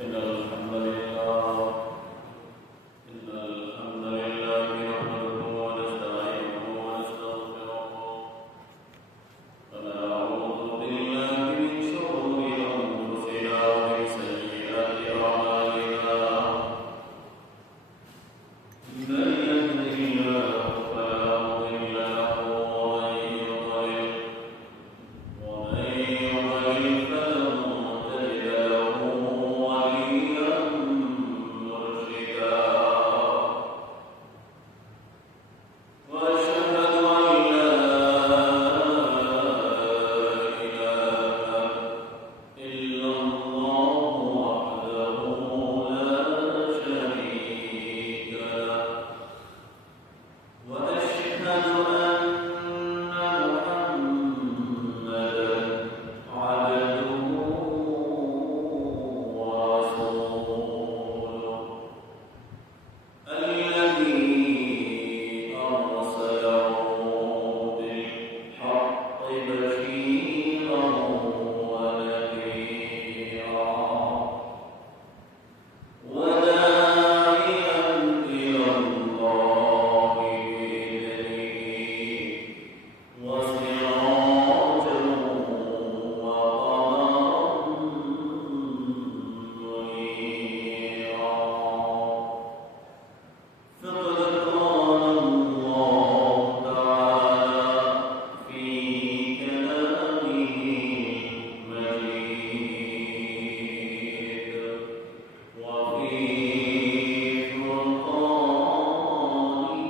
إن الحمد لله نحمده ونستعينه ونستغفره ونعوذ بالله من شرور أنفسنا ومن سيئات أعمالنا من يهده الله فلا مضل له ومن يضلل فلن تجد له وليا مرشدا وأشهد أن لا إله إلا الله وحده لا شريك له وأشهد أن محمدا عبده ورسوله الذي أرسله بالحق بشيرا ونذيرا وداعيا إلى الله بإذنه وسراجا وقمرا منيرا فقد قال الله تعالى في كلامه المجيد وفي فرقانه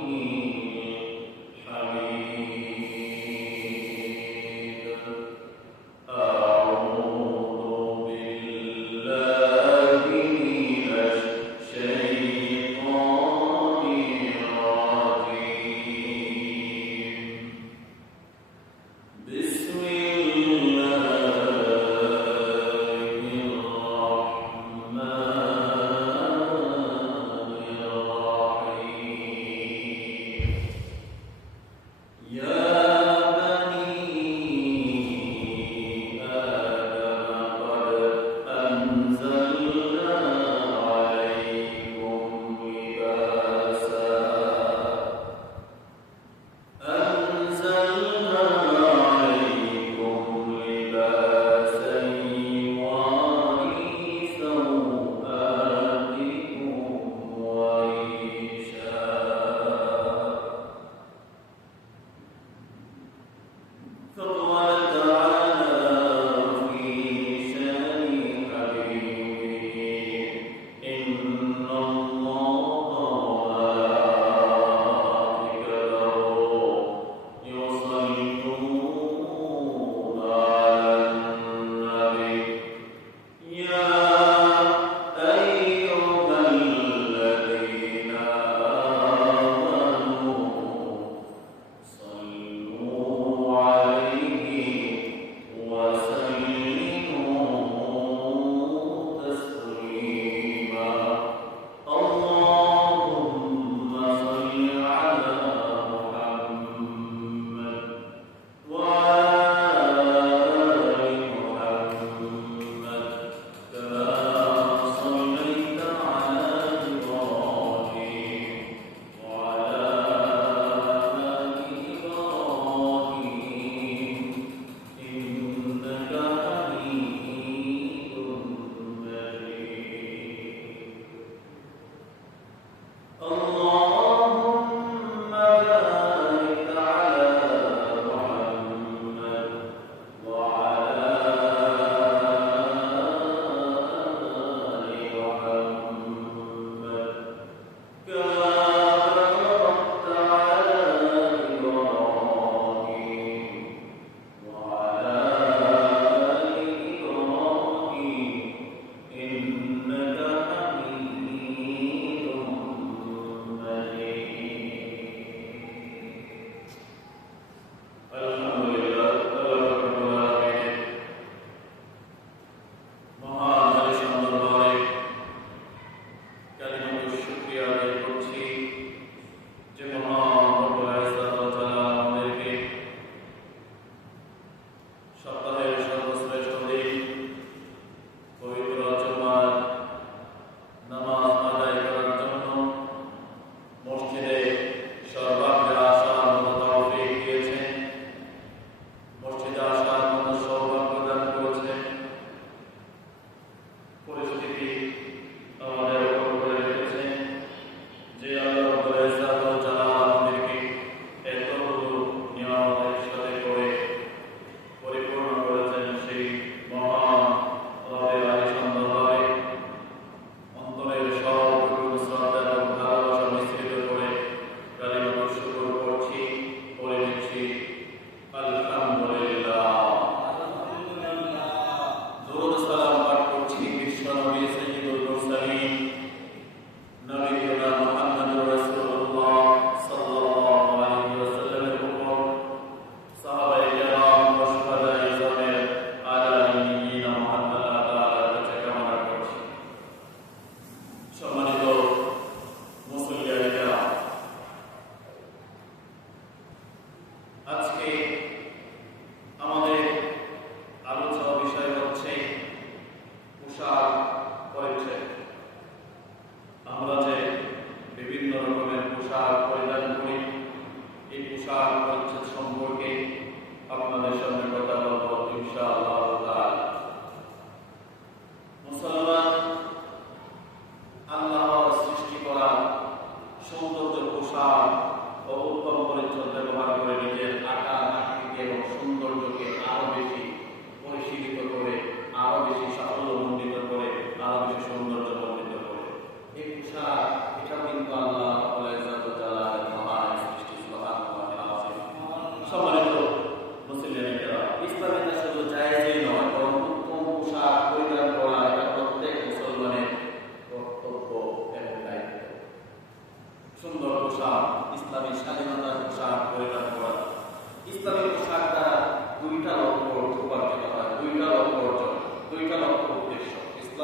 الحميد أعوذ بالله من الشيطان الرجيم بسم الله الرحمن الرحيم يا بني آدم قد أنزلنا عليكم لباسا يواري سوآتكم وريشا فقال تعالى في شأن حبيبه إن الله وملائكته يصلون على النبي يا أيها الذين آمنوا صلوا عليه وسلموا تسليما اللهم صل على محمد وعلى آل محمد كما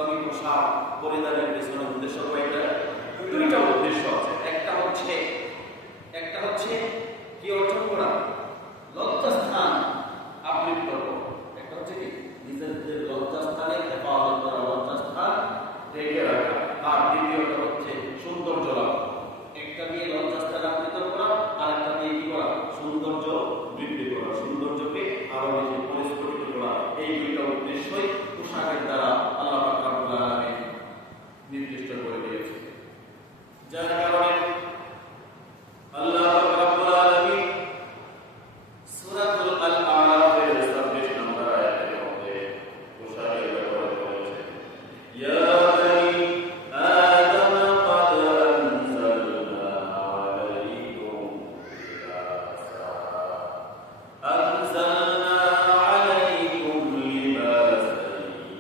ইসলামী পোশাক পরিধানের পেছনে উদ্দেশ্য কয়টা? দুইটা উদ্দেশ্য আছে। একটা হচ্ছে কি অর্জন করা? লজ্জাস্থান আবৃত করা। একটা হচ্ছে কি নিজেদের লজ্জাস্থানে হেফাজত করা, লজ্জাস্থান ঢেকে রাখা। আর দ্বিতীয়টা হচ্ছে সৌন্দর্য লাভ। একটা দিয়ে লজ্জাস্থান আবৃত করা, আর একটা দিয়ে কি করা? সৌন্দর্য বৃদ্ধি করা, সৌন্দর্যকে আরো বেশি পরিস্ফুটিত করা। এই দুইটা উদ্দেশ্যই পোশাকের দ্বারা আল্লাহ পাক রব্বুল আলামিন নির্দিষ্ট করে দিয়েছে। যার কারণে আল্লাহ পাক রব্বুল আলামিন সূরাতুল আল-আরাফের 26 নম্বর আয়াতের মধ্যে পোশাকের ব্যাপারে বলেছেন, ইয়া বানি আদম قد أنزلنا عليكم لباسا أنزلنا عليكم لباسا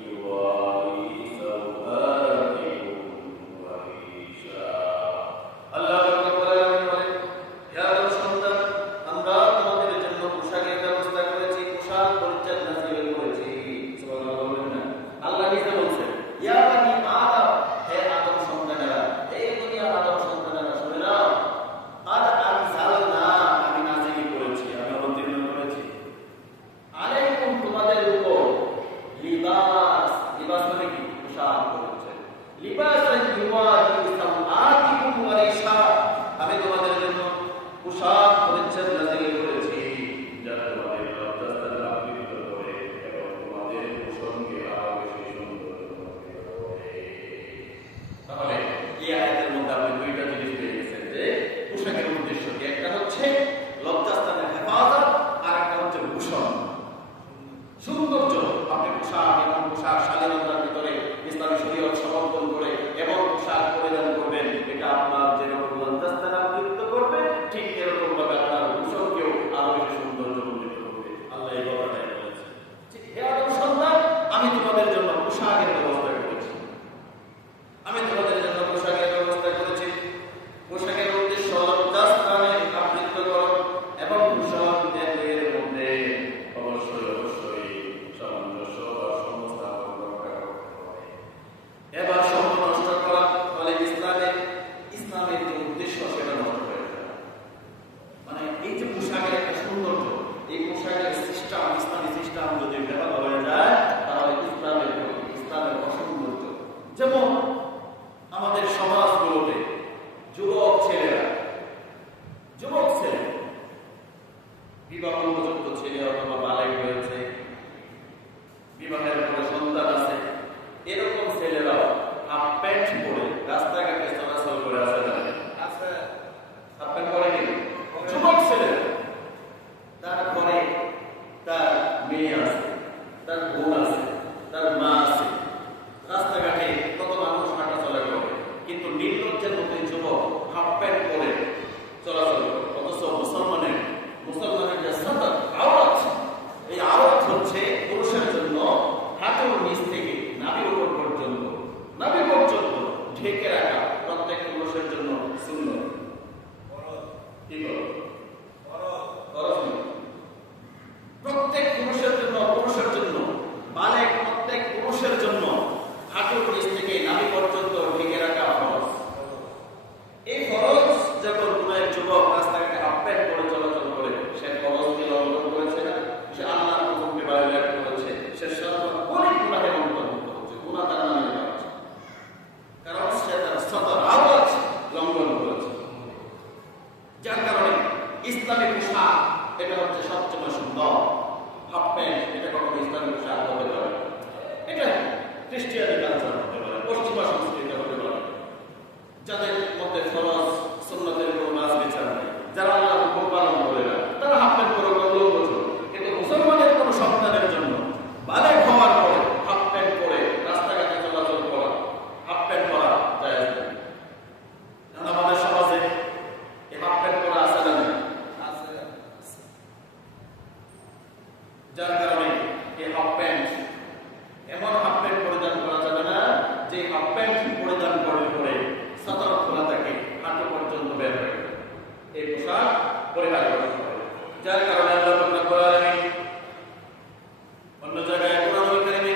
يواري سوآتكم وريشا। আল্লাহ পাক রব্বুল আলামিন বলেন, হে আদম সন্তান, আমরা তোমাদের জন্য পোশাকের ব্যবস্থা করেছি, পোশাক পরিচ্ছদ নাযিল করেছি। সুবহানাল্লাহ বলেন না? আল্লাহ নিজে বলছেন, ইয়া বানি আদম, হে আদম সন্তানেরা, এই দুনিয়ার আদম সন্তানেরা শুনে নাও, قد أنزلنا, আমি নাযিল করেছি, আমি অবতীর্ণ করেছি, আলাইকুম, তোমাদের উপর, লিবাস, লিবাস মানে কি? পোশাক পরিচ্ছদ। লিবাসান ইউওয়ারি সাওআতিকুম ওয়া রিশা, আমি তোমাদের জন্য পোশাক পরিচ্ছদ নাযিল করেছি, যা তোমাদের লজ্জাস্থান আবৃত করে এবং তোমাদের পোশাককে আরো বেশি সুন্দর করে। তাহলে এই আয়াতের মধ্যে আপনি দুইটা জিনিস পেয়ে গেছেন যে পোশাকের উদ্দেশ্য কি। একটা হচ্ছে লজ্জাস্থানের হেফাজত, আর একটা হচ্ছে ভূষণ, সৌন্দর্য। আপনি পোশাক এবং পোশাক শালীনতার ভিতরে ইসলামী শরীয়ত সমর্থন করে এবং পোশাক পরিধান করবেন, এটা আপনার যেরকম লজ্জাস্থান আবৃত করবে, ঠিক এরকম ভাবে আপনার ভূষণকেও আরো বেশি সৌন্দর্যমণ্ডিত করবে। আল্লাহ এই কথাটাই বলেছেন, হে আদম সন্তান, আমি তোমাদের জন্য পোশাকের ব্যবস্থা করেছি, আমি তোমাদের জন্য পোশাকের ব্যবস্থা করেছি। পোশাকের উদ্দেশ্য লজ্জাস্থানে আবৃত করো এবং ভূষণ এর মধ্যে অবশ্যই সামঞ্জস্য বা সমস্থাপন দরকার হয়। এবার সময় নষ্ট করা ফলে ইসলামের যে উদ্দেশ্য সেটা নষ্ট হয়ে যায়। মানে এই যে পোশাকের একটা সৌন্দর্য, এই পোশাকের সিস্টেম, ইসলামী সিস্টেম যদি ব্যাহত হয়ে যায়, তাহলে ইসলামের অসৌন্দর্য। যেমন আমাদের সমাজগুলোতে যুবক ছেলে বিবাহ উপযুক্ত ছেলে অথবা বালেগ হয়েছে, বিবাহের পরে সন্তান আছে, এরকম ছেলেরাও হাফ প্যান্ট পরে রাস্তাঘাটে চলাচল করে আসে না? হাফ প্যান্ট পরে কি যুবক ছেলে, তার ঘরে তার মেয়ে আছে, তার বোন আছে, তার মা আছে, রাস্তাঘাটে কত মানুষ হাঁটা চলা করে, কিন্তু নির্লজ্জের মতো যুবক হাফ প্যান্ট পরে চলাচল করে। অথচ মুসলমানের যে সাতার আওরাত, এই আওরাত হচ্ছে পুরুষের জন্য হাঁটুর নিচ থেকে নাভির উপর পর্যন্ত ঢেকে রাখা প্রত্যেক পুরুষের জন্য সুন্নাত। কি বলো? প্রত্যেক পুরুষের জন্য বালেগ প্রত্যেক পুরুষের জন্য হাঁটুর নিচ থেকে নাভি পর্যন্ত ঢেকে রাখা ফরজ। এই ফরজ যখন কোন এক যুবক রাস্তাঘাটে হাফ প্যান্ট পরে চলাচল করে, সে ফরজকে লঙ্ঘন করেছে না? সে আল্লাহর হুকুমকে ভায়োলেট করেছে, সে অনেক গুনাহে অন্তর্ভুক্ত হচ্ছে, গুনাহ তার নামে লেখা হচ্ছে, কারণ সে তার সতর আওয়াজ লঙ্ঘন করেছে। যার কারণে ইসলামী পোশাক এটা হচ্ছে সবচেয়ে সুন্দর। হাফ প্যান্ট এটা কখনো ইসলামী পোশাক হতে পারে, এটা খ্রিস্টিয়ানি কালচার হতে পারে, পশ্চিমা সংস্কৃতি হতে পারে, যাদের মধ্যে ফরজ সুন্নতের কোনো মাঝ বিচার নেই, যারা আল্লাহর হুকুম পালন করে না, তারা হাফ প্যান্ট পরে করলেও বোঝো। কিন্তু মুসলমানের কোনো সন্তানের জন্য বালেগ হওয়ার পরে হাফ প্যান্ট পরে রাস্তাঘাটে চলাচল করা, হাফ প্যান্ট পরা জায়েজ নেই। কারণ আমাদের সমাজে এই হাফ প্যান্ট পরা আছে না? যার কারণে এই হাফ প্যান্ট, এমন হাফ প্যান্ট পরিধান করা যাবে না যে হাফ প্যান্ট পরিধান করলে পরে সতর খোলা থাকে, হাঁটু পর্যন্ত বের হয়ে যায়। এই পোশাক পরিহার করতে হবে। যার কারণে আল্লাহ রাব্বুল আলামিন অন্য জায়গায় কোরআনুল কারীমে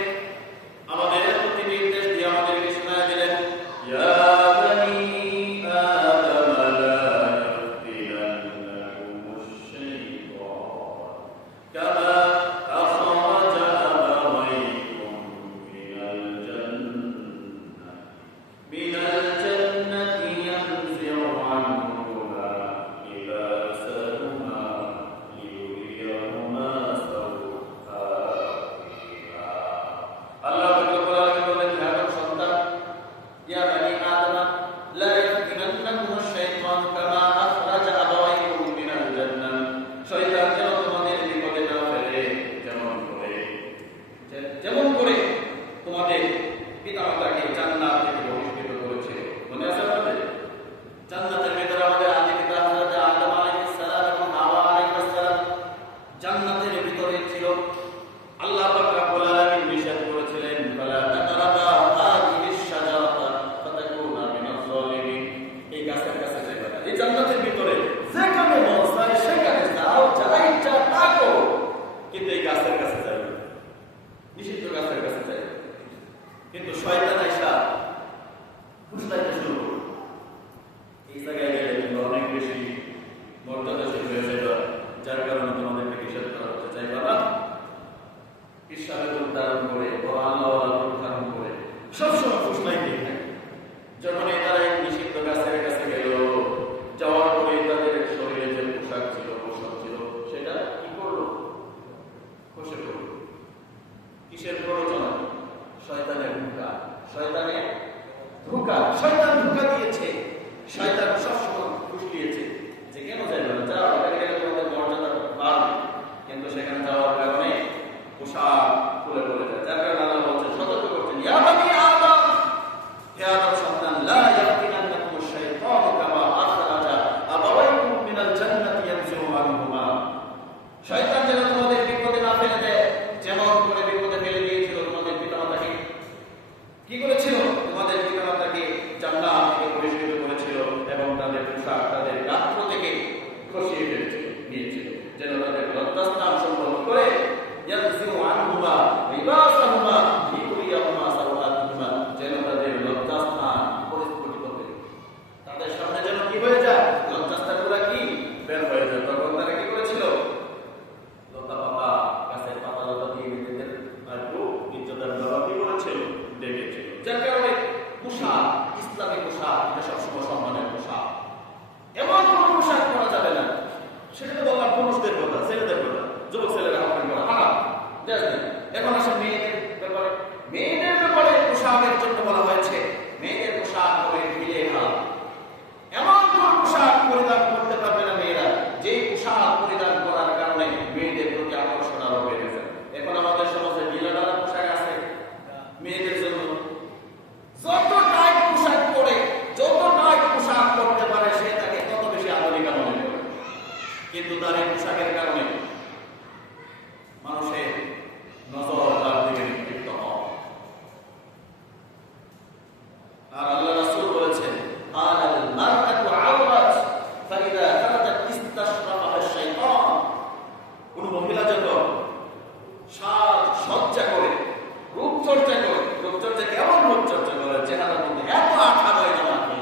আমাদের প্রতি নির্দেশ দিয়ে ধোঁকা, শয়তান ধোঁকা দিয়েছে। শয়তান সবসময় ফুসলিয়েছে যে কেন যাবে না, যাও ওখানে গেলে তোমাদের মর্যাদা বাড়বে, কিন্তু সেখানে যাওয়ার কারণে পোশাক খুলে পড়ে যায়। যার কারণে আল্লাহ বলছেন, সতর্ক করছেন, ইয়া বানি আদম, হে আদম সন্তান, লা ইয়াফতিনান্নাকুম আশ-শাইতানু কামা আখরাজা আবাওয়াইকুম মিনাল জান্নাতি ইয়ানজিউ আনহুমা। শয়তান যেন তোমাদের বিপদে না ফেলে দেয়, যেমন করে বিপদে ফেলে দিয়েছিল তোমাদের পিতামাতাকে। কি করেছিল? তোমাদের পিতামাতাকে জান্নাত থেকে বহিষ্কৃত করেছিল এবং তাদের পোশাক, তাদের গাত্র থেকে খসিয়ে ফেলেছিল, নিয়েছিল, যেন তাদের লজ্জাস্থান সম্পন্ন করে ইয়ানজিউ আনহুমা লিবাসাহুমা লিউরিয়াহুমা সাওআতুহুমা, যেন তাদের লজ্জাস্থান পরিস্ফুটিত হয়। তাদের সামনে যেন কি হয়ে যায়? লজ্জাস্থানগুলো কি বের হয়ে যায়। তখন তারা কি করেছিল? লতা পাতা, গাছের পাতা লতা দিয়ে নিজেদের একটু ইজ্জতের ব্যবহার করেছিল, ডেকেছিল। যার কারণে পোশাক, ইসলামী পোশাক, এটা সবসময় সম্মানের পোশাক। এমন কোন পোশাক পরা যাবে না, সেটা তো বললাম পুরুষদের কথা, ছেলেদের কথা, যুবক ছেলেরা হাফেন করা হারাম। এখন আসে মেয়েদের ব্যাপারে। মেয়েদের ব্যাপারে পোশাকের জন্য বলা হয়েছে, মেয়েদের পোশাক হবে ঢিলে হাল। এমন কোন পোশাক পরিধান করতে পারবে না মেয়েরা, যে পোশাক পরিধান করার কারণে মেয়েদের প্রতি আকর্ষণ আরো বেড়ে যায়। এখন আমাদের সমাজে ঢিলাঢালা পোশাক আছে মেয়েদের জন্য। যত টাইট পোশাক পরে, যত টাইট পোশাক পরতে পারে, সে তাকে তত বেশি আধুনিকা মনে করে। কিন্তু তার এই পোশাকের কারণে মানুষের নজর তার দিকে নিক্ষিপ্ত হয়। আর আল্লাহ রাসূল বলেছেন, আল মারআতু আওরাত ফাইদা খারাজাত ইস্তাশরাফাহা আশ-শাইতান। কোন মহিলা যখন সাজ সজ্জা করে, রূপচর্চা করে, রূপচর্চা কেমন রূপচর্চা করে? চেহারার মধ্যে এত আঠা ময়দা মাখে,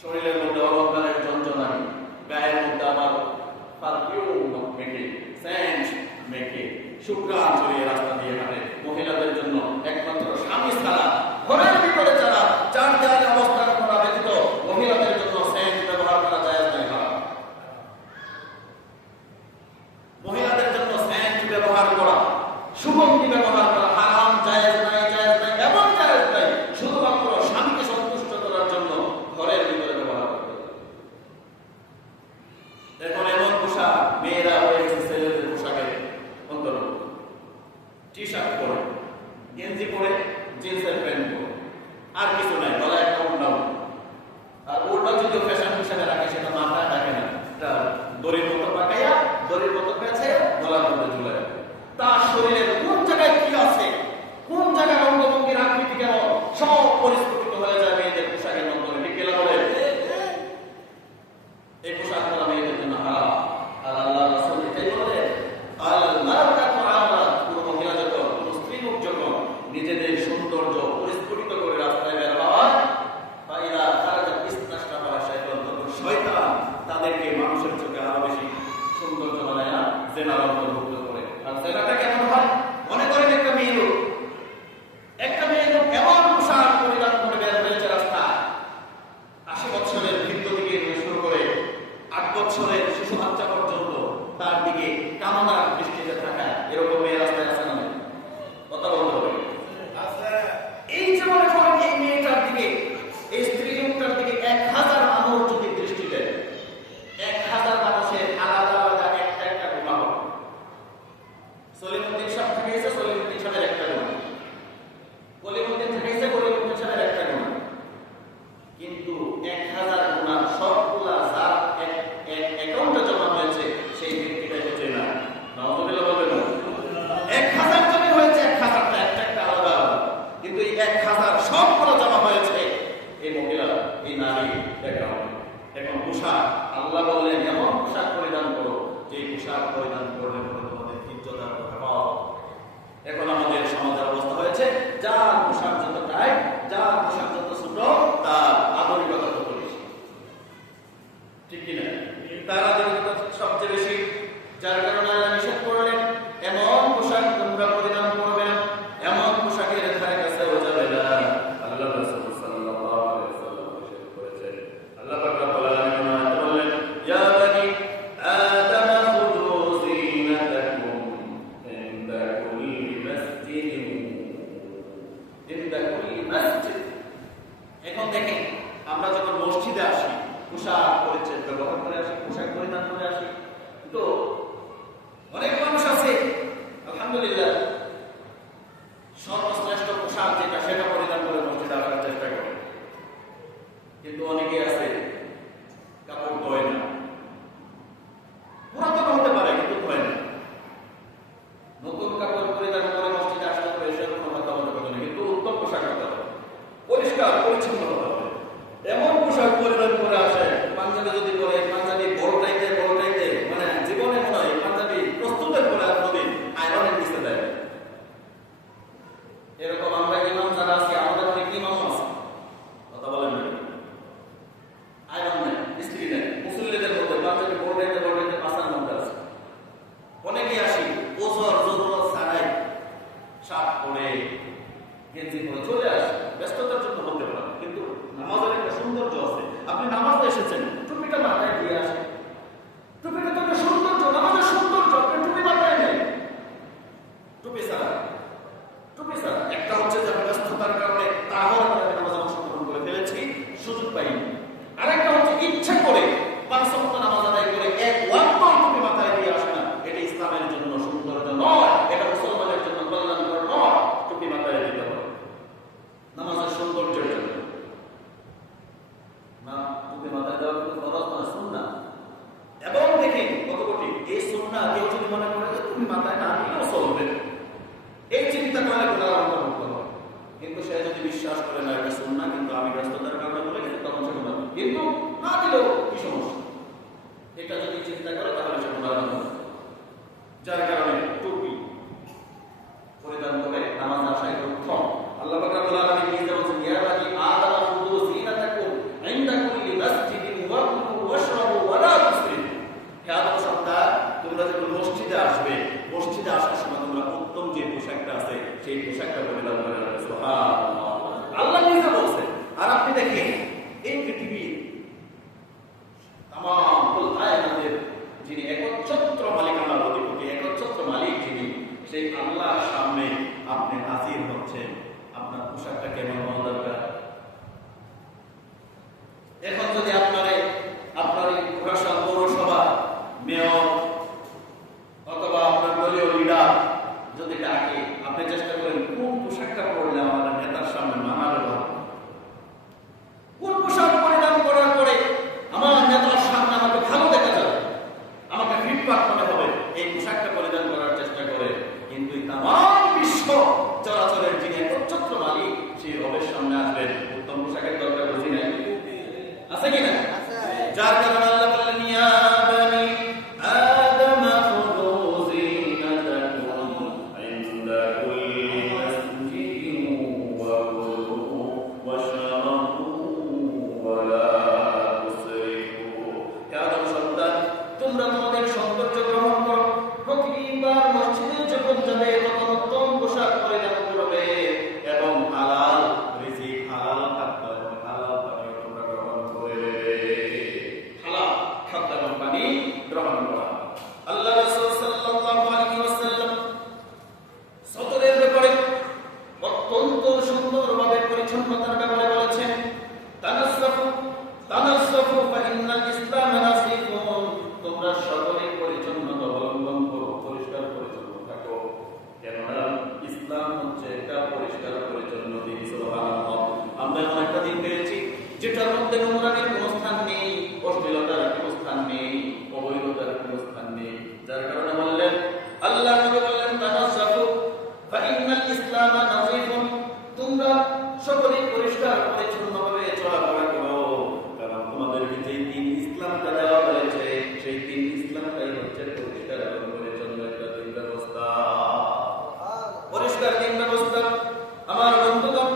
শরীরের মধ্যে অলঙ্কারের যন্ত্রণা, গায়ের মধ্যে আমার পারফিউম মেখে, সেন্ট মেখে, সুঘ্রাণ ছড়িয়ে রাস্তা দিয়ে হাঁটে। মহিলাদের জন্য একমাত্র স্বামী ছাড়া, ঘরের ভিতরে যারা চার দেয়ালে অবস্থান করা ব্যতীত মহিলাদের জন্য সেন্ট ব্যবহার করা জায়েজ নয়, হারাম। মহিলাদের জন্য সেন্ট ব্যবহার করা, সুগন্ধি ব্যবহার করা হারাম, জায়েজ নাই, জায়েজ নাই, এমন জায়েজ নাই শুধুমাত্র স্বামীকে সন্তুষ্ট করার জন্য ঘরের ভিতরে ব্যবহার করতে হবে। এখন এমন পোশাক মেয়েরা হয়েছে ছেলেদের পোশাকের অন্তর্ভুক্ত। টি শার্ট পরে, গেঞ্জি পরে, জিন্সের প্যান্ট পরে, আর কিছু নাই, গলায় একটা ওড়না। আর ওড়না যদিও ফ্যাশন হিসাবে রাখে, সেটা মাথায় রাখে না, এটা দড়ির মতো পাকাইয়া, দড়ির মতো পেঁচে গলার মধ্যে ঝুলায়। তার শরীরের কোন জায়গায় কি আছে, কোন জায়গায় অঙ্গভঙ্গির আকৃতি কেমন, সব পরিস্ফুটিত হয়ে যায় মেয়েদের পোশাকের মাধ্যমে। ঠিক কিনা বলে? এই পোশাক পরা মেয়েদের জন্য হারাম। আর আল্লাহ রাসূল এটাই বলেন, আল মারআতু আওরাত, কোন মহিলা যখন, কোন স্ত্রী লোক যখন নিজেদের সৌন্দর্য পরিস্ফুটিত করে রাস্তায় বের হয়, ফাইদা খারাজাত ইস্তাশরাফাহা আশ-শাইতান, তখন শয়তান তাদেরকে মানুষের চোখে আরো বেশি সৌন্দর্য বানায় না, জেনার অন্তর্ভুক্ত করে। আর জেনাটা কেমন হয়? মনে করেন একটা মেয়ে লোক এমন পোশাক পরিধান করে বের হয়েছে রাস্তায়, 80 বছরের বৃদ্ধ থেকে শুরু করে 8 বছরের শিশু বাচ্চা পর্যন্ত তার দিকে কামনার দৃষ্টিতে থাকা, এরকম মেয়ে রাস্তায় আছে না? কথা বলতে হবে। এই যে মনে করেন এই মেয়েটার দিকে, এই স্ত্রী লোকটার দিকে 1000 মানুষ যদি দৃষ্টি দেয়, 1000 মানুষের আলাদা আলাদা একটা একটা গুণা হবে। সলিমুদ্দিন সাহেব থেকে এসে সলিমুদ্দিন সাহেবের একটা গুণা, কলিমুদ্দিন থেকে এসে কলিমুদ্দিন সাহেবের একটা গুণা। কিন্তু 1000 গুণা সবগুলা যার অ্যাকাউন্টে জমা হয়েছে, সেই ব্যক্তিটাই হচ্ছে না। নাউযুবিল্লাহ বলবেন না? 1000 জমি হয়েছে, 1000টা একটা একটা আলাদা আলাদা, কিন্তু এই 1000 সবগুলো জমা হয়েছে এই মহিলা, এই নারী অ্যাকাউন্টে। এখন পোশাক, আল্লাহ বললেন এমন পোশাক পরিধান করো যে পোশাক পরিধান করলে তোমাদের ইজ্জত আর হেফাজত। এখন আমাদের সমাজের অবস্থা হয়েছে, যার পোশাক যত টাইট, যার পোশাক যত ছোট, তার আধুনিকতা তত বেশি। ঠিক কিনা? তার আধুনিকতা সবচেয়ে বেশি, যার কারণে আল্লাহ নিষেধ করলেন এমন পোশাক তোমরা পরিধান করবে না, এমন পোশাকের ধারে কাছেও যাবে না। আল্লাহ রাসূল সাল্লাল্লাহু আলাইহি ওয়াসাল্লাম নিষেধ করেছেন। আল্লাহ পাক রব্বুল আলামিন বলেন, ইয়া বানি আদম খুযু যিনাতাকুম ইনদা কুল্লি মাসজিদিন দিন। সুবহানাল্লাহ। আমরা এমন একটা দিন পেয়েছি যেটার মধ্যে নোংরামির কোনো স্থান নেই, অশ্লীলতার কোনো স্থান নেই, অবৈধতার কোনো স্থান নেই। যার কারণে বললেন, আল্লাহ নবী বললেন, তানাজ্জাফু ফাইন্নাল ইসলামা নাযীফুন, তোমরা সকলেই পরিষ্কার পরিচ্ছন্নভাবে চলাফেরা করো, কারণ তোমাদেরকে যে দিন ইসলামটা দেওয়া হয়েছে সেই দিন ইসলামটাই হচ্ছে পরিষ্কার এবং পরিচ্ছন্ন একটা দিন ব্যবস্থা, পরিষ্কার দিন ব্যবস্থা। আমার বন্ধুগণ,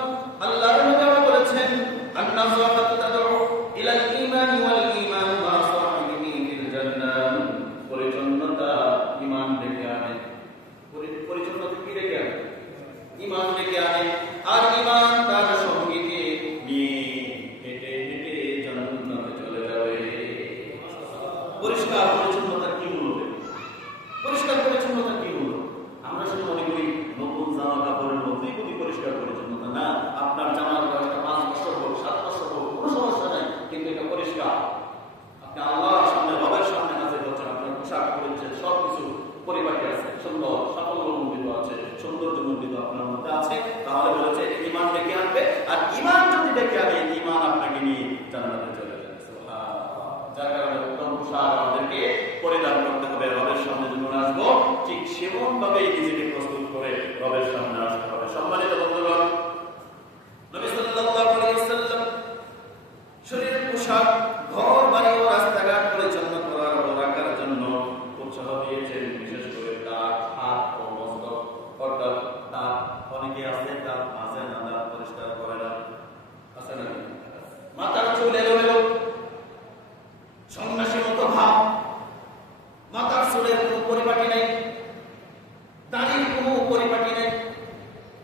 আল্লাহ নবী বলেছেন, আন-নাযাফাতু তাদউ ইলাল ঈমান ওয়াল ঈমান মা সাহিবিহি ফিল জান্নাহ, পরিচ্ছন্নতা ঈমান ডেকে আনে। পরিচ্ছন্নতা কি ডেকে আনে? ঈমান ডেকে আনে। আর ঈমান তার সঙ্গীকে নিয়ে হেঁটে হেঁটে জান্নাতে চলে যাবে। পরিষ্কার পরিচ্ছন্নতা কি মূল্য? পরিষ্কার পরিচ্ছন্নতা কি মূল্য? আমরা শুধু মনে করি নতুন জামা কাপড়ের মধ্যেই যদি পরিষ্কার পরিচ্ছন্নতা, না, আপনার জামার বয়সটা 5 বছর হোক, 7 বছর হোক, কোনো সমস্যা নাই, কিন্তু এটা পরিষ্কার। আপনি আল্লাহর সামনে, রবের সামনে হাজির হচ্ছেন, আপনার পোশাক পরিচ্ছদ সবকিছু পরিপাটি আছে, সুন্দর, সাফল্যমণ্ডিত আছে, সৌন্দর্যমণ্ডিত আপনার মধ্যে আছে, তাহলে বলেছে ঈমান ডেকে আনবে। আর ঈমান যদি ডেকে আনে, ঈমান আপনাকে নিয়ে জান্নাতে চলে যাবে। সুবহানাল্লাহ। যার কারণে উত্তম পোশাক আমাদেরকে পরিধান করতে হবে। রবের সামনে যখন আসবো, ঠিক সেমন ভাবেই নিজেকে প্রস্তুত করে রবের সামনে আসতে হবে। সম্মানিত বন্ধুগণ, নবী সাল্লাল্লাহু আলাইহি ওয়াসাল্লাম শরীরের পোশাক, ঘর বাড়ি ও রাস্তাঘাট পরিচ্ছন্ন করার ও রাখার জন্য উৎসাহ দিয়েছেন। বিশেষ করে দাঁত, হাত ও মস্তক, অর্থাৎ দাঁত, অনেকে আছে দাঁত মাজে না, দাঁত পরিষ্কার করে না, আছে না? মাথার চুল এলোমেলো, সন্ন্যাসীর মতো ভাব, মাথার চুলের কোনো পরিপাটি নেই, দাড়ির কোনো পরিপাটি নেই।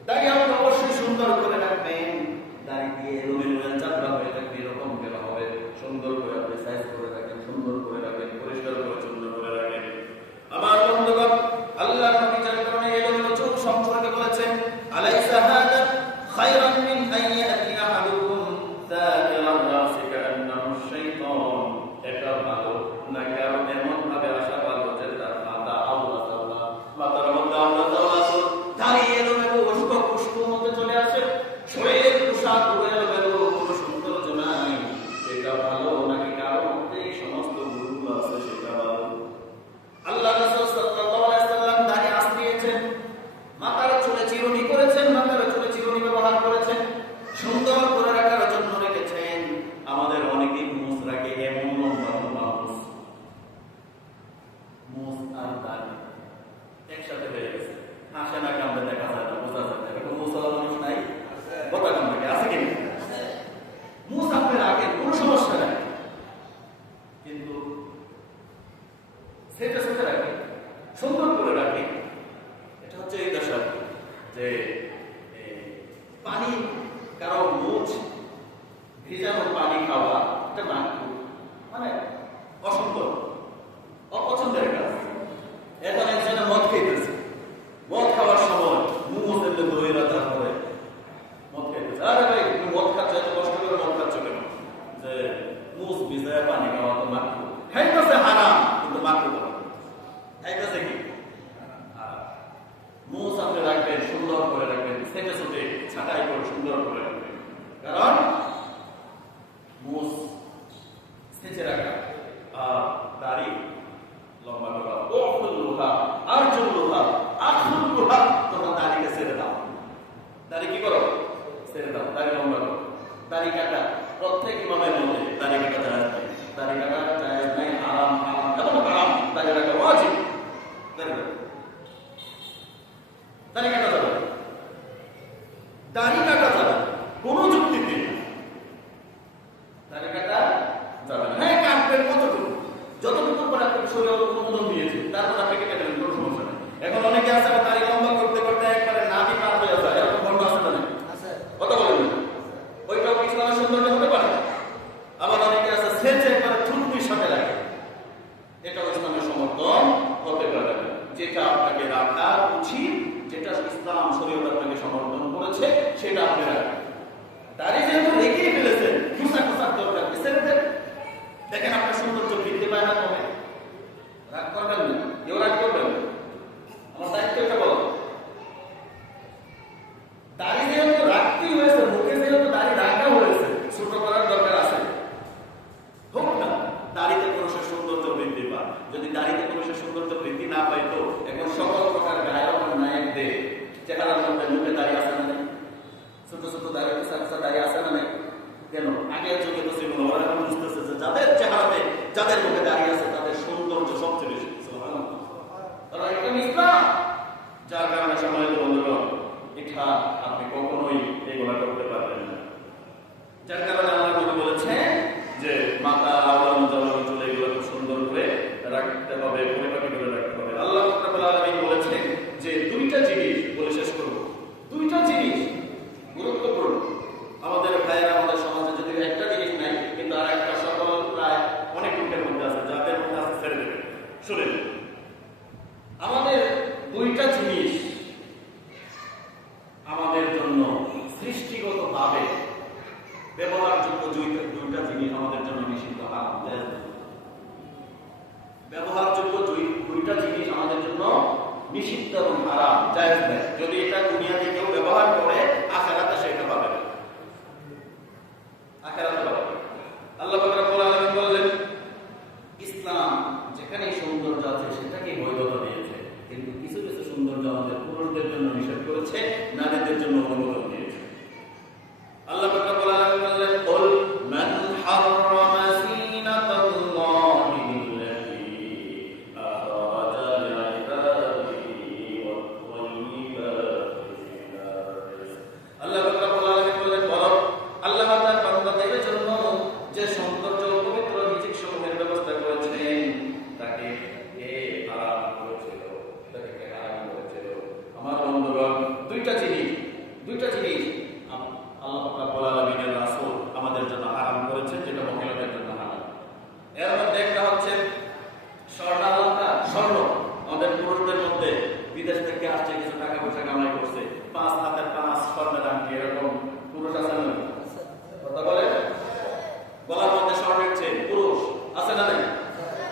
দাড়ি আপনি অবশ্যই সুন্দর করে রাখবেন, দাড়ি দিয়ে এলোমেলো চাপড়া হয়ে থাকবে, এরকম কেন হবে? সুন্দর করে আপনি সাইজ করে রাখেন, সুন্দর করে রাখেন, পরিষ্কার পরিচ্ছন্ন করে রাখেন। আমার বন্ধুগণ, আল্লাহ নবী যার কারণে এলোমেলো চুল সম্পর্কে বলেছেন, আলাইসা হাদা খায়রান মিন আন ইয়াতি আহাদুকুম সাকিরান রাসি কান্নাহু শাইতান, এটা ভালো না কারণ এমন ভাবে আসা ভালো যে তার মাথা আল্লাহ তাআলা, মাথার মধ্যে আল্লাহ তাআলা দাঁড়িয়ে এলোমেলো উস্কো পুষ্পর মধ্যে চলে আসে, শরীরের পোশাক এলোমেলো, কোনো সৌন্দর্য নাই, এটা ভালো নাকি কারোর মধ্যে এই সমস্ত গুণগুলো আছে সেটা ভালো? আল্লাহ রাসূল সাল্লাল্লাহু আলাইহি ওয়াসাল্লাম দাড়ি আঁচড়িয়েছেন, মাথার চুলে চিরুনি করেছেন, মাথার চুলে চিরুনি ব্যবহার করেছেন, সুন্দর করে রাখার জন্য রেখেছেন। আমাদের অনেকেই মুছ রাখে, এমন লম্বা লম্বা মুছ আর দাড়ি একসাথে হয়ে গেছে, হাসে না কামড়ে দেখা যায় না, বোঝা যায় না। এরকম মুছালা মানুষ নাই? কথা কম থাকে, আছে কি না? মুছ আপনি রাখেন, কোনো সমস্যা নাই, কিন্তু সেটা সেটা রাখে, সুন্দর করে রাখে। এটা হচ্ছে এই দশা যে পানি, কারো মুছ ভিজানো পানি খাওয়া, এটা মাকরুহ, মানে অসুন্দর, অপছন্দের কাজ। এখন একজনে মদ খেতেছে, মদ খাওয়ার সময় মুখ এলে দইরা তারপরে মদ খাইতেছে। আরে ভাই, তুমি মদ খাচ্ছ, এত কষ্ট করে মদ খাচ্ছ কেন? যে মুখ ভিজায় পানি খাওয়া তো মাকরুহ। খাইতেছে হারাম, কিন্তু মাকরুহ খাইতেছে কি? মুখ আপনি রাখবেন, সুন্দর করে রাখবেন, সেটে সুটে ছাটাই করে সুন্দর করে রাখবেন, কারণ মুখ সেচে রাখা আর দাড়ি লম্বা করা, ওফুল লোহা, আরজুল লোহা, আখুল লোহা, তোমরা দাড়িকে ছেড়ে দাও। দাড়ি কি করো? ছেড়ে দাও, দাড়ি লম্বা করো। দাড়ি কাটা প্রত্যেক ইমামের মধ্যে দাড়ি কাটা জায়েজ নাই, দাড়ি কাটা জায়েজ নাই, হারাম, হারাম এবং হারাম। দাড়ি কাটা ওয়াজিব, দাড়ি কাটা যাবে, দাড়ি কাটা যাবে কোনো যুক্তিতে, দাড়ি কাটা যাবে না। হ্যাঁ, কাটবেন কতটুকু, যতটুকু করে আপনাকে শরীর অনুমোদন দিয়েছে, তারপর আপনি কেটে দেবেন, কোনো সমস্যা নেই। এখন অনেকে আছে দাড়ি লম্বা করতে করতে একবারে নাভি পার হয়ে যায়, এরকম বন্ধ আছে না? কথা বলেন, ওইটাও কি ইসলামের সৌন্দর্য হতে পারে? আবার অনেকে আছে সেচে একবারে ঠুনটির সাথে লাগে, এটাও ইসলামের সমর্থন হতে পারে না। যেটা আপনাকে রাখা উচিত, যেটা ইসলাম শরীয়ত আপনাকে সমর্থন করেছে, সেটা যাদের মুখে দাঁড়িয়ে আছে তাদের সৌন্দর্য সবচেয়ে বেশি। সুবহানাল্লাহ। এটা ইসলাম, যার কারণে সম্মানিত বন্ধুগণ এটা আপনি কখনোই এগুলা করতে পারবেন না। যার কারণে আমার নবী বলেছেন যে মাথা আওলানো জবানো চুল এগুলো খুব সুন্দর করে রাখতে হবে, পরিপাটি করে রাখতে হবে। আল্লাহ রাব্বুল আলামিন বলেছেন যে দুইটা জিনিস বলে শেষ করব, দুইটা জিনিস গুরুত্বপূর্ণ। আমাদের ভাইয়েরা আমাদের সমাজে যদি একটা জিনিস নাই, কিন্তু আর একটা সকল প্রায় অনেক লোকের মধ্যে আছে, যাদের মধ্যে আছে ছেড়ে দেবে। শুনেন, আমাদের দুইটা জিনিস আমাদের জন্য সৃষ্টিগতভাবে ব্যবহারযোগ্য দুইটা জিনিস আমাদের জন্য নিষিদ্ধ, হারাম। ব্যবহারযোগ্য দুইটা জিনিস আমাদের জন্য নিষিদ্ধ এবং হারাম, জায়েজ নয়। যদি এটা দুনিয়াতে কেউ ব্যবহার করে, আখিরাতে সেটা পাবে না, আখিরাতে পাবে। আল্লাহ পাক রব্বুল আলামিন বললেন ইসলাম যেখানে সৌন্দর্য আছে সেটাকেই বৈধতা দিয়েছে, কিন্তু কিছু কিছু সৌন্দর্য আমাদের পুরুষদের জন্য নিষেধ করেছে, নারীদের জন্য অনুমোদন দিয়েছে। আল্লাহ পাক রব্বুল আলামিন বললেন কুল মান হাররামা যিনাতাল্লাহি আল্লাতী আখরাজা লিইবাদিহি ওয়াত তাইয়্যিবাতি মিনার রিজক। আল্লাহ পাক রব্বুল আলামিন বললেন বলো, আল্লাহ তাআলা বান্দাদের জন্য যে সৌন্দর্য পবিত্র রিজিক সমূহের ব্যবস্থা করেছেন তাকে কে হারাম করেছিল, তাকে কে হারাম করেছিল? আমার বন্ধুগণ, দুইটা জিনিস আল্লাহ পাক রব্বুল আলামিনের রাসূল আমাদের জন্য হারাম করেছেন, যেটা মহিলাদের জন্য হারাম। এর মধ্যে একটা হচ্ছে স্বর্ণালঙ্কার, স্বর্ণ। আমাদের পুরুষদের মধ্যে বিদেশ থেকে আসছে, কিছু টাকা পয়সা কামাই করছে, 5 হাতের 5 স্বর্ণের আংটি, এরকম পুরুষ আছে না? কথা বলে, গলার মধ্যে স্বর্ণের চেন, পুরুষ আছে না? নাই,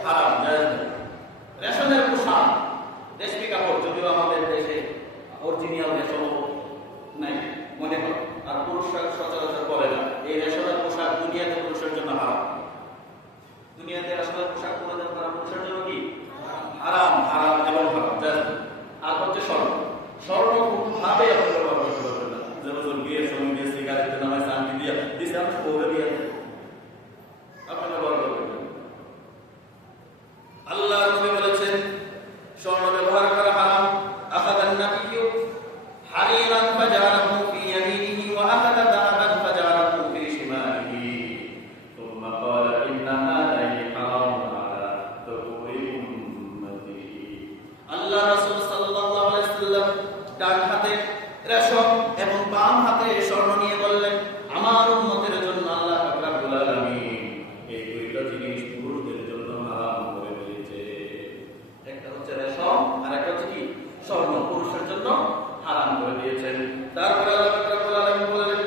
হারাম, জায়েজ নেই। রেশমের পোশাক, রেশমি কাপড়, যদিও আমাদের দেশে অরিজিনাল রেশম নাই মনে হয়, আর পুরুষরা সচরাচর পরে না। এই রেশমের পোশাক দুনিয়াতে পুরুষের জন্য হারাম। দুনিয়াতে রেশমের পোশাক পরিধান করা পুরুষের জন্য কি হারাম? হারাম এবং হারাম, জায়েজ নেই। আর হচ্ছে স্বর্ণ, স্বর্ণ কোনোভাবেই আপনি ব্যবহার করতে পারবেন না। যেমন বিয়ের সময় দিয়ে সিগারেটের নামে চাকরি দিয়ে দিচ্ছে, আমি বলে দিয়ে আপনি ব্যবহার করবেন। আল্লাহ নবী বলেছেন স্বর্ণ ব্যবহার করা হারাম। আখাযান নাবিয়্যু হারিরান ফাজারাহু ফি ইয়ামিনিহি ওয়া আখাযা যাহাবান ফাজারাহু ফি শিমালিহি সুম্মা ক্বালা ইন্না হাযাইনি হারামুন আলা যুকুরি উম্মতি। আল্লাহ রাসূল সাল্লাল্লাহু আলাইহি ওয়াসাল্লাম ডান হাতে রেশম এবং বাম হাতে স্বর্ণ নিয়ে বললেন, আমার উম্মতের জন্য আল্লাহ পাক রব্বুল আলামিন এই দুইটা জিনিস পুরুষদের জন্য হারাম করে দিয়েছে। একটা হচ্ছে রেশম, আর একটা হচ্ছে কি স্বর্ণ, পুরুষের জন্য হারাম করে দিয়েছেন। তারপরে আল্লাহ পাক রব্বুল আলামিন বললেন,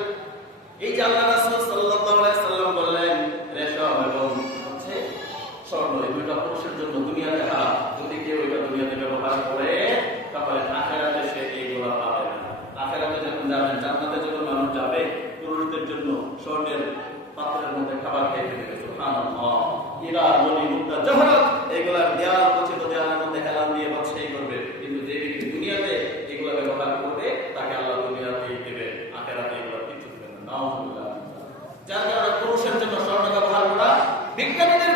এই যে আল্লাহ রাসূল সাল্লাল্লাহু আলাইহি সাল্লাম বললেন রেশম এবং হচ্ছে স্বর্ণ এই দুইটা পুরুষের জন্য দুনিয়াতে হারাম। যদি কেউ এটা দুনিয়াতে ব্যবহার করে তাহলে আখিরাতে সে এইগুলো পাবে না। আখিরাতে যখন যাবেন, জান্নাতে যখন মানুষ যাবে, পুরুষদের জন্য স্বর্ণের পাত্রের মধ্যে খাবার খেয়ে দেবে। সুবহানাল্লাহ। ইরা মনি মুক্তা জহরত এগুলা দেয়াল গচ্ছিত দেয়ালের মধ্যে হেলান দিয়ে বাদশাহী করবে, কিন্তু যে ব্যক্তি দুনিয়াতে এগুলা ব্যবহার করবে তাকে আল্লাহ দুনিয়াতেই দেবে, আখিরাতে এগুলা কিছু দেবে না। নাউযুবিল্লাহ। যার কারণে পুরুষের জন্য স্বর্ণ ব্যবহার করা, বিজ্ঞানীদের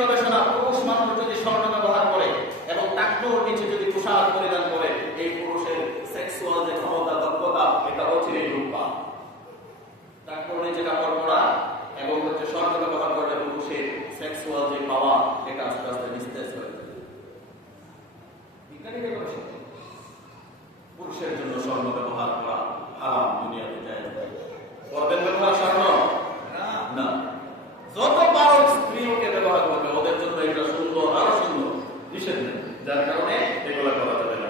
গবেষণা পুরুষ মানুষ যদি স্বর্ণ ব্যবহার করে এবং টাকনোর নিচে যদি পোশাক পরিধান করে, এই পুরুষের সেক্সুয়াল যে ক্ষমতা, দক্ষতা, এটা অচিরেই রূপ পায়। টাকনোর নিচে কাপড় পরা এবং হচ্ছে স্বর্ণ ব্যবহার করলে পুরুষের সেক্সুয়াল যে পাওয়ার, এটা আস্তে আস্তে নিস্তেজ হয়ে যাবে। বিজ্ঞানীদের গবেষণা পুরুষের জন্য স্বর্ণ ব্যবহার করা হারাম, দুনিয়াতে জায়েজ নেই। করবেন ব্যবহার স্বর্ণ? না। যত পারো স্ত্রীকে ব্যবহার করবে, ওদের জন্য এটা সুন্দর, আরো সুন্দর, নিষেধ নেই। যার কারণে এগুলো করা যাবে না।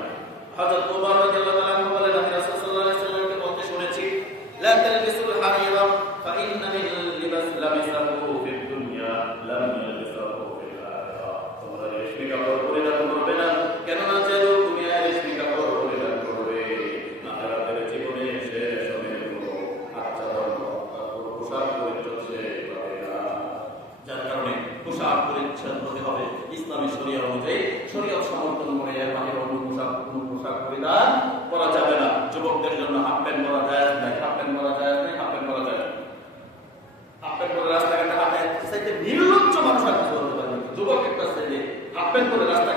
হযরত ওমর রাদিয়াল্লাহু তাআলা আনহু বলেন, আমি রাসূল সাল্লাল্লাহু আলাইহি ওয়াসাল্লামকে বলতে শুনেছি, লা তালবিসুল হারিরা ফাইন্না মিন লিবাস লামিসাহু ফিদ দুনিয়া লাম ইয়ালবিসাহু ফিল আখিরাহ। তোমরা রেশমি কাপড় পরিধান করবে না, কেননা যে লোক দুনিয়ায় রেশমি কাপড় পরিধান করবে, আখিরাতের জীবনে সে রেশমের কোনো আচ্ছাদন পোশাক পরিচ্ছদ সে পাবে না। যার কারণে পোশাক পরিচ্ছদ হতে হবে ইসলামী শরীয়ত অনুযায়ী, শরীয়ত সমর্থন করে। এর বাইরে অন্য পোশাক পরিধান করা যাবে না। যুবকদের জন্য হাফ প্যান্ট পরা যায় না, হাফ প্যান্ট পরা যায় না, হাফ প্যান্ট পরা যায় না। প্যাক করে রাস্তা